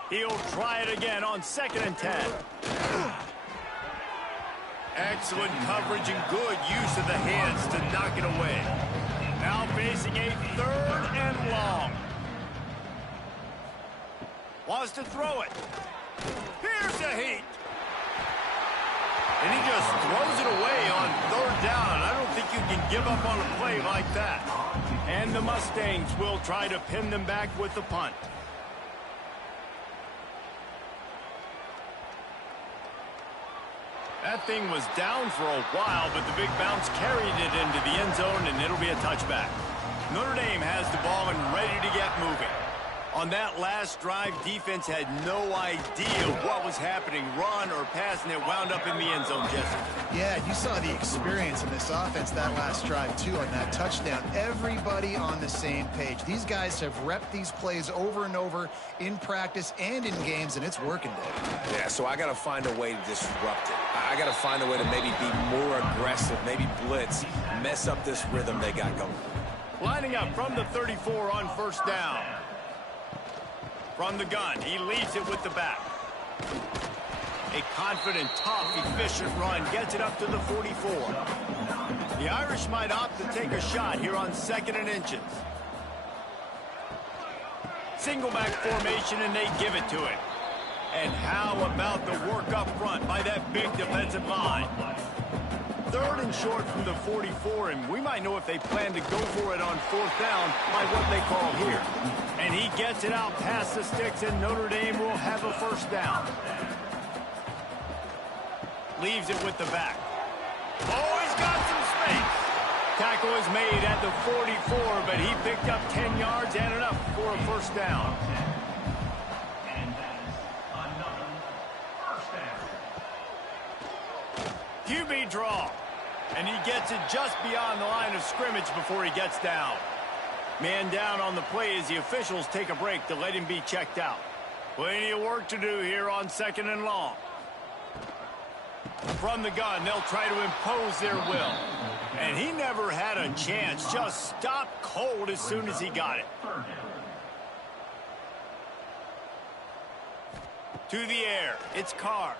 He'll try it again on 2nd and 10. Excellent coverage and good use of the hands to knock it away. Now facing a 3rd and long. Wants to throw it. Here's the heat. And he just throws it away on 3rd down. I don't think you can give up on a play like that. And the Mustangs will try to pin them back with the punt. That thing was down for a while, but the big bounce carried it into the end zone, and it'll be a touchback. Notre Dame has the ball and ready to get moving. On that last drive, defense had no idea what was happening, run or pass, and it wound up in the end zone, Jesse. Yeah, you saw the experience in this offense that last drive, too, on that touchdown. Everybody on the same page. These guys have repped these plays over and over in practice and in games, and it's working, Dave. Yeah, so I got to find a way to disrupt it. I got to find a way to maybe be more aggressive, maybe blitz, mess up this rhythm they got going. Lining up from the 34 on first down. From the gun, he leads it with the back. A confident, tough, efficient run gets it up to the 44. The Irish might opt to take a shot here on 2nd and inches. Single back formation, and they give it to him. And how about the work up front by that big defensive line? 3rd and short from the 44, and we might know if they plan to go for it on 4th down by what they call here. And he gets it out past the sticks, and Notre Dame will have a first down. Leaves it with the back. Oh, he's got some space. Tackle is made at the 44, but he picked up 10 yards and enough for a first down. And that is another first down. QB draw. And he gets it just beyond the line of scrimmage before he gets down. Man down on the play as the officials take a break to let him be checked out. Plenty of work to do here on 2nd and long. From the gun, they'll try to impose their will. And he never had a chance. Just stopped cold as soon as he got it. To the air, it's Carr.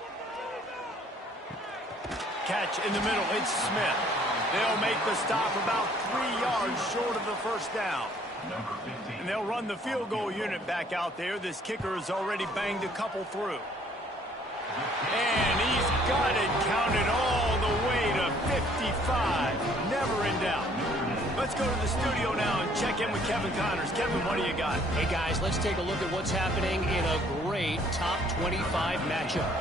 Catch in the middle, it's Smith. They'll make the stop about 3 yards short of the first down. And they'll run the field goal unit back out there. This kicker has already banged a couple through. And he's got it counted all the way to 55. Never in doubt. Let's go to the studio now and check in with Kevin Connors. Kevin, what do you got? Hey, guys, let's take a look at what's happening in a great top 25 matchup.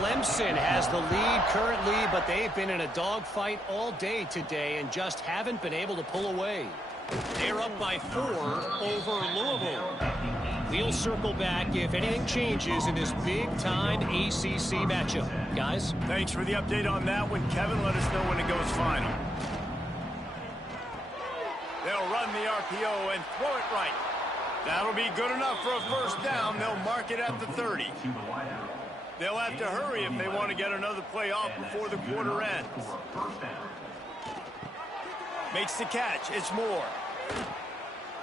Clemson has the lead currently, but they've been in a dogfight all day today and just haven't been able to pull away. They're up by 4 over Louisville. We'll circle back if anything changes in this big-time ACC matchup. Guys? Thanks for the update on that one, Kevin. Let us know when it goes final. They'll run the RPO and throw it right. That'll be good enough for a first down. They'll mark it at the 30. They'll have to hurry if they want to get another play off before the quarter ends. Makes the catch. It's Moore.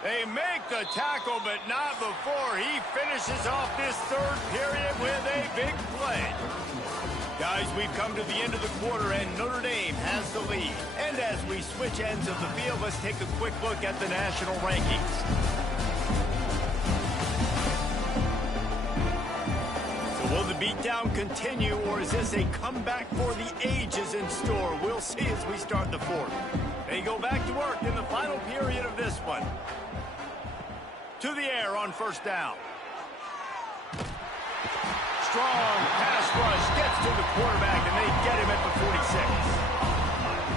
They make the tackle, but not before he finishes off this third period with a big play. Guys, we've come to the end of the quarter, and Notre Dame has the lead. And as we switch ends of the field, let's take a quick look at the national rankings. So will the beatdown continue, or is this a comeback for the ages in store? We'll see as we start the fourth. They go back to work in the final period of this one. To the air on first down. Strong pass rush gets to the quarterback, and they get him at the 46.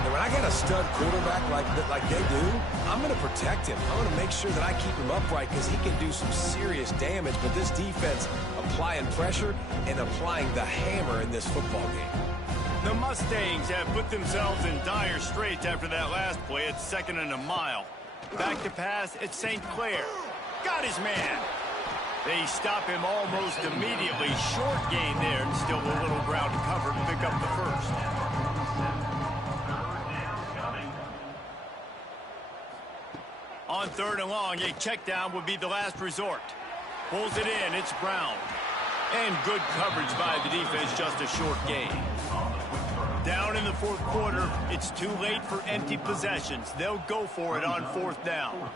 And when I got a stud quarterback like they do, I'm going to protect him. I'm going to make sure that I keep him upright because he can do some serious damage. But this defense applying pressure and applying the hammer in this football game. The Mustangs have put themselves in dire straits after that last play. It's 2nd and a mile. Back to pass, it's St. Clair. Got his man. They stop him almost immediately. Short gain there, and still a little ground to cover to pick up the first. On 3rd and long, a check down would be the last resort. Pulls it in, it's Brown. And good coverage by the defense, just a short gain. Down in the 4th quarter, it's too late for empty possessions. They'll go for it on 4th down.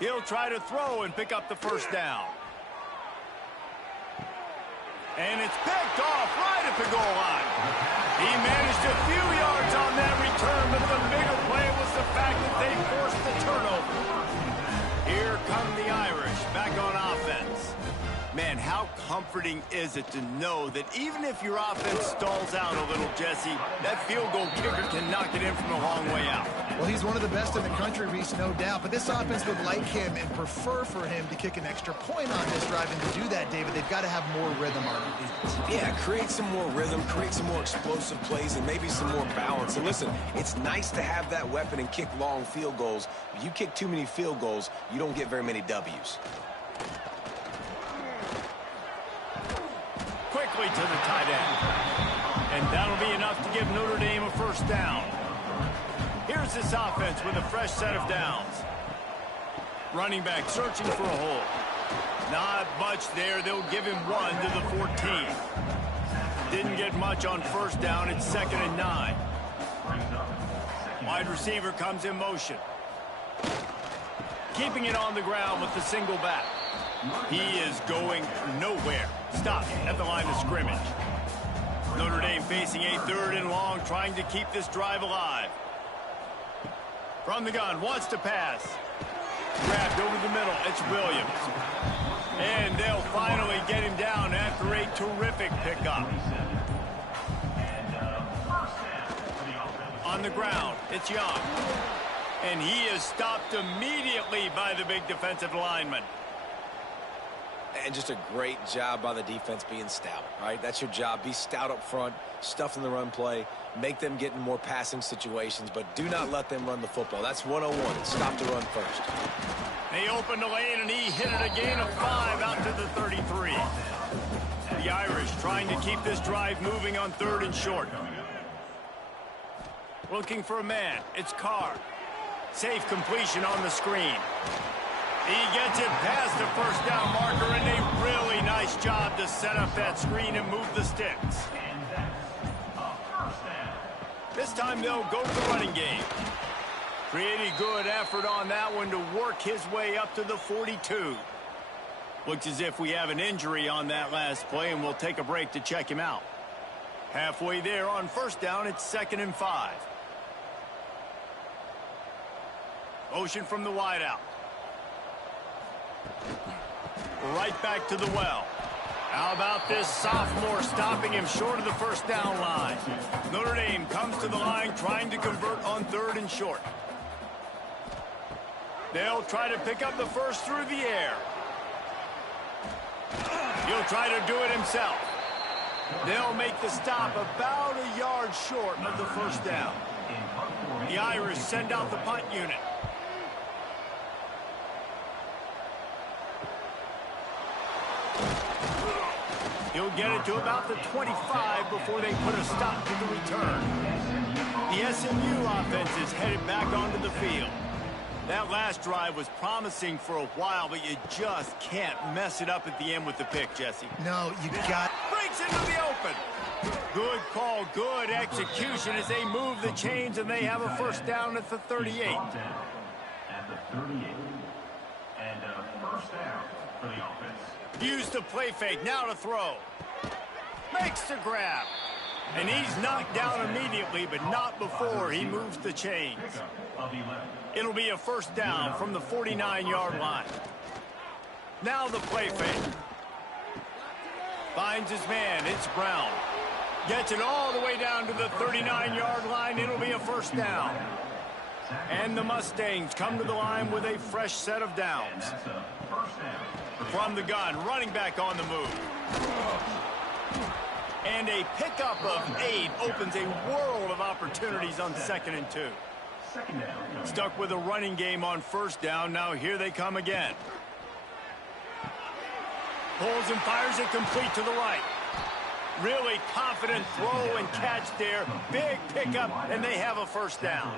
He'll try to throw and pick up the first down. And it's picked off right at the goal line. He managed a few yards on that return, but the bigger play was the fact that they forced the turnover. Here come the Irish back on offense. Man, how comforting is it to know that even if your offense stalls out a little, Jesse, that field goal kicker can knock it in from a long way out. Well, he's one of the best in the country, Reese, no doubt. But this offense would like him and prefer for him to kick an extra point on this drive. And to do that, David, they've got to have more rhythm on defense. Yeah, create some more rhythm, create some more explosive plays, and maybe some more balance. And listen, it's nice to have that weapon and kick long field goals. But you kick too many field goals, you don't get very many W's. Quickly to the tight end. And that'll be enough to give Notre Dame a first down. Here's this offense with a fresh set of downs. Running back searching for a hole. Not much there. They'll give him 1 to the 14. Didn't get much on first down. It's 2nd and 9. Wide receiver comes in motion. Keeping it on the ground with the single back. He is going nowhere. Stop at the line of scrimmage. Notre Dame facing a 3rd and long, trying to keep this drive alive. From the gun, wants to pass. Grabbed over the middle, it's Williams. And they'll finally get him down after a terrific pickup. On the ground, it's Young. And he is stopped immediately by the big defensive lineman. And just a great job by the defense being stout, right? That's your job. Be stout up front, stuff in the run play, make them get in more passing situations, but do not let them run the football. That's 101. Stop the run first. They opened the lane, and he hit it a gain of 5 out to the 33. The Irish trying to keep this drive moving on 3rd and short. Looking for a man. It's Carr. Safe completion on the screen. He gets it past the first down marker, and a really nice job to set up that screen and move the sticks. This time they'll go to the running game. Pretty good effort on that one to work his way up to the 42. Looks as if we have an injury on that last play, and we'll take a break to check him out. Halfway there on first down, it's 2nd and 5. Motion from the wideout. Right back to the well. How about this sophomore stopping him short of the first down line? Notre Dame comes to the line trying to convert on 3rd and short. They'll try to pick up the first through the air. He'll try to do it himself. They'll make the stop about a yard short of the first down. The Irish send out the punt unit. He'll get it to about the 25 before they put a stop to the return. The SMU offense is headed back onto the field. That last drive was promising for a while, but you just can't mess it up at the end with the pick, Jesse. No, you got... Breaks into the open. Good call, good execution as they move the chains, and they have a first down at the 38. At the 38. And a first down for the offense. Used the play fake, now to throw. Makes the grab. And he's knocked down immediately, but not before he moves the chains. It'll be a first down from the 49-yard line. Now the play fake. Finds his man, it's Brown. Gets it all the way down to the 39-yard line. It'll be a first down. And the Mustangs come to the line with a fresh set of downs. From the gun, running back on the move. And a pickup of 8 opens a world of opportunities on 2nd and 2. Stuck with a running game on first down. Now here they come again. Pulls and fires it complete to the right. Really confident throw and catch there. Big pickup, and they have a first down.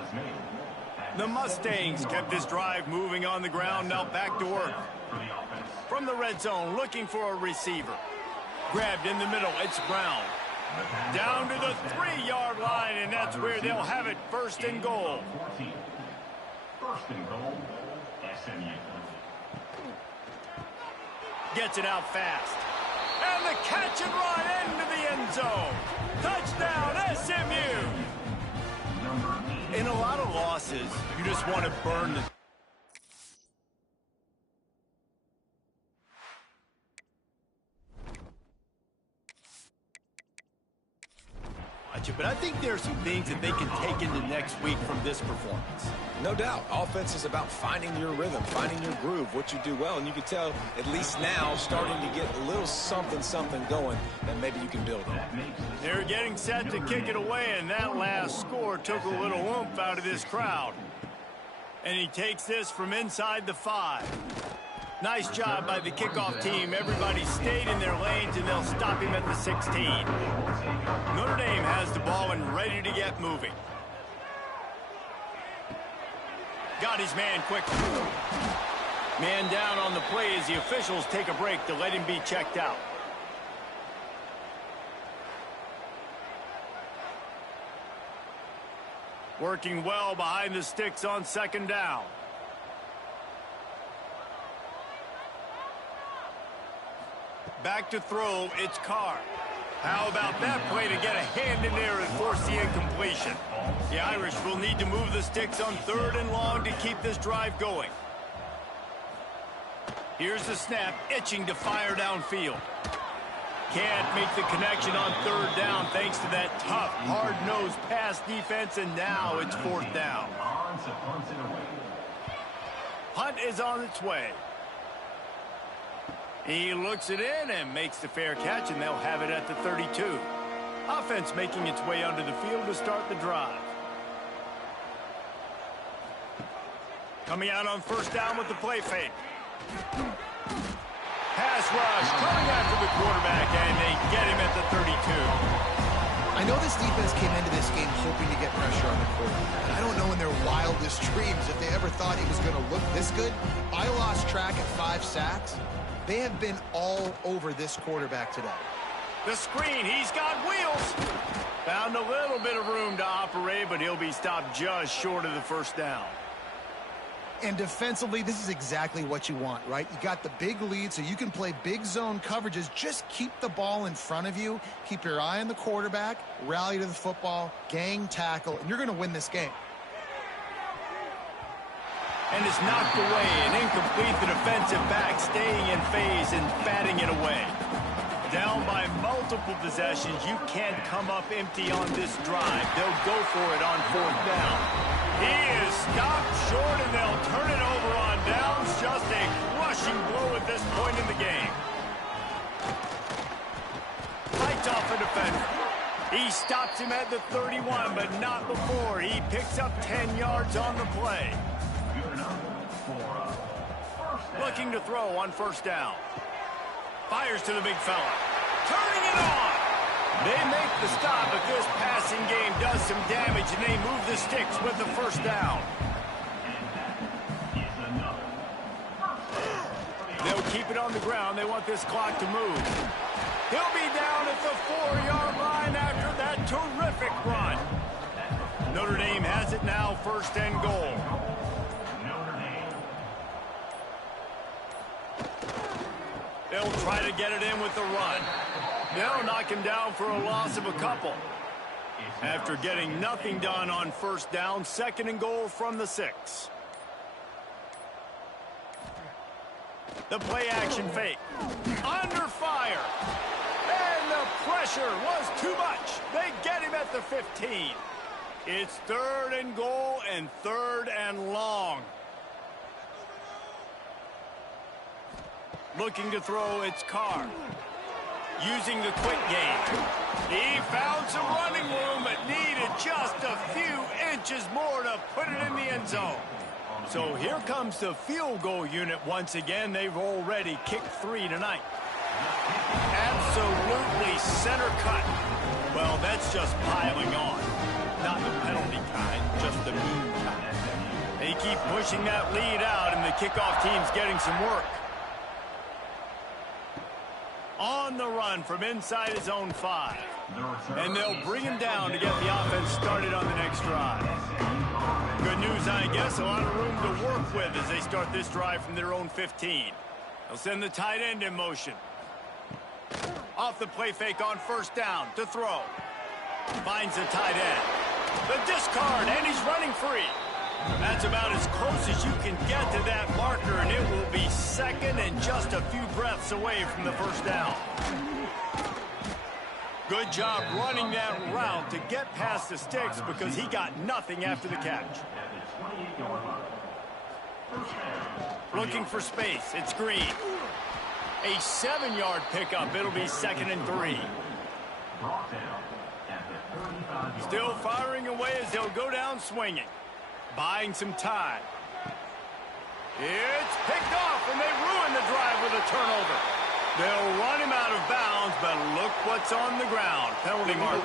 The Mustangs kept this drive moving on the ground. Now back to work. From the red zone, looking for a receiver. Grabbed in the middle, it's Brown. Down to the 3-yard line, and that's where they'll have it, first and goal. First and goal, SMU. Gets it out fast. And the catch and run into the end zone. Touchdown, SMU. In a lot of losses, you just want to burn the... But I think there are some things that they can take into next week from this performance. No doubt. Offense is about finding your rhythm, finding your groove, what you do well. And you can tell, at least now, starting to get a little something going that maybe you can build on. They're getting set to kick it away, and that last score took a little oomph out of this crowd. And he takes this from inside the 5. Nice job by the kickoff team. Everybody stayed in their lanes, and they'll stop him at the 16. Notre Dame has the ball and ready to get moving. Got his man quickly. Man down on the play as the officials take a break to let him be checked out. Working well behind the sticks on 2nd down. Back to throw, it's Carr. How about that play to get a hand in there and force the incompletion? The Irish will need to move the sticks on 3rd and long to keep this drive going. Here's the snap, itching to fire downfield. Can't make the connection on 3rd down thanks to that tough, hard-nosed pass defense, and now it's 4th down. Punt is on its way. He looks it in and makes the fair catch, and they'll have it at the 32. Offense making its way onto the field to start the drive. Coming out on 1st down with the play fake. Pass rush coming after the quarterback, and they get him at the 32. I know this defense came into this game hoping to get pressure on the quarterback. I don't know in their wildest dreams if they ever thought he was going to look this good. I lost track at 5 sacks. They have been all over this quarterback today. The screen, he's got wheels. Found a little bit of room to operate, but he'll be stopped just short of the 1st down. And defensively, this is exactly what you want, right? You got the big lead, so you can play big zone coverages. Just keep the ball in front of you. Keep your eye on the quarterback, rally to the football, gang tackle, and you're going to win this game. And it's knocked away and incomplete. The defensive back staying in phase and batting it away. Down by multiple possessions. You can't come up empty on this drive. They'll go for it on 4th down. He is stopped short, and they'll turn it over on downs. Just a crushing blow at this point in the game. fights off a defender. He stops him at the 31, but not before. He picks up 10 yards on the play. Good enough for a first down. Looking to throw on first down. Fires to the big fella. Turning it on. They make the stop, but this passing game does some damage, and they move the sticks with the first down. They'll keep it on the ground. They want this clock to move. He'll be down at the 4-yard line after that terrific run. Notre Dame has it now, first and goal. They'll try to get it in with the run. They'll knock him down for a loss of a couple. After getting nothing done on first down, second and goal from the 6. The play action fake. Under fire. And the pressure was too much. They get him at the 15. It's third and goal and third and long. Looking to throw, it's Carr. Using the quick game. He found some running room, but needed just a few inches more to put it in the end zone. So here comes the field goal unit once again. They've already kicked 3 tonight. Absolutely center cut. Well, that's just piling on. Not the penalty kind, just the mean kind. They keep pushing that lead out, and the kickoff team's getting some work. On the run from inside his own 5. And they'll bring him down to get the offense started on the next drive. Good news, I guess. A lot of room to work with as they start this drive from their own 15. They'll send the tight end in motion. Off the play fake on first down to throw. Finds the tight end. The discard, and he's running free. That's about as close as you can get to that marker, and it will be second and just a few breaths away from the first down. Good job running that route to get past the sticks because he got nothing after the catch. Looking for space. It's Green. A 7-yard pickup. It'll be second and 3. Still firing away as they'll go down swinging. Buying some time. It's picked off, and they ruin the drive with a turnover. They'll run him out of bounds, but look what's on the ground. Penalty marker.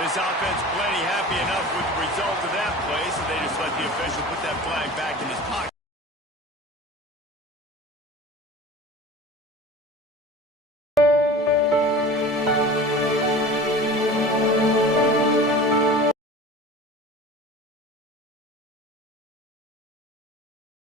This offense plenty happy enough with the result of that play, so they just let the official put that flag back in his pocket.